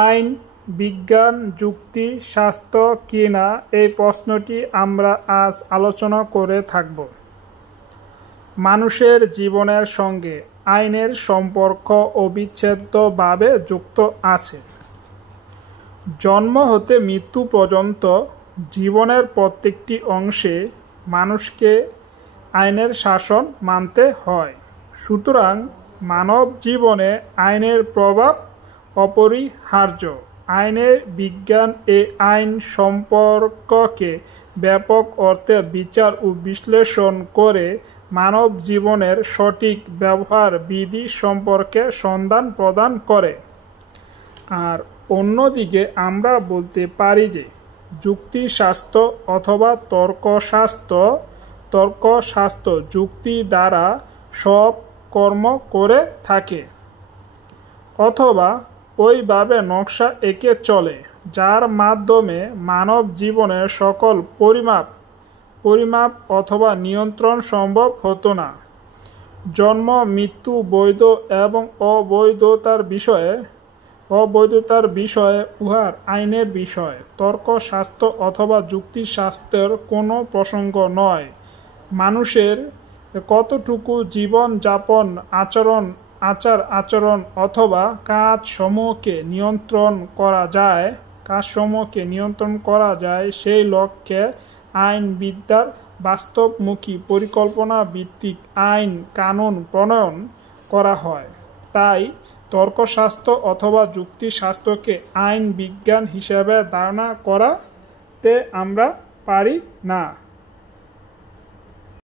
আইন, বিজ্ঞান, যুক্তি, শাস্ত্র কি না এই প্রশ্নটি আমরা আজ আলোচনা করে থাকব। মানুষের জীবনের সঙ্গে আইনের সম্পর্ক অবিচ্ছেদ্যভাবে যুক্ত আছে। জন্ম হতে মৃত্যু পর্যন্ত জীবনের প্রত্যেকটি অংশে মানুষকে আইনের শাসন মানতে হয়। সুতরাং মানব জীবনে আইনের প্রভাব অপরিহার্য। আইনে বিজ্ঞান এই আইন সম্পর্ককে ব্যাপক অর্থে বিচার ও বিশ্লেষণ করে মানব জীবনের সঠিক ব্যবহার বিধি সম্পর্কে সন্ধান প্রদান করে। আর অন্যদিকে আমরা বলতে পারি যে যুক্তিশাস্ত্র অথবা তর্কশাস্ত্র যুক্তি দ্বারা সব কর্ম করে থাকে, অথবা ওইভাবে নকশা এঁকে চলে যার মাধ্যমে মানব জীবনের সকল পরিমাপ অথবা নিয়ন্ত্রণ সম্ভব হতো না। জন্ম, মৃত্যু, বৈধ এবং অবৈধতার বিষয়ে উহার আইনের বিষয়। তর্কশাস্ত্র অথবা যুক্তিশাস্ত্রের কোনো প্রসঙ্গ নয়। মানুষের কতটুকু জীবনযাপন, আচার-আচরণ অথবা কাজসমূহকে নিয়ন্ত্রণ করা যায় সেই লক্ষ্যে আইনবিদ্যার বাস্তবমুখী পরিকল্পনা ভিত্তিক আইন কানুন প্রণয়ন করা হয়। তাই তর্কশাস্ত্র অথবা যুক্তিশাস্ত্রকে আইন বিজ্ঞান হিসেবে ধারণা করাতে আমরা পারি না।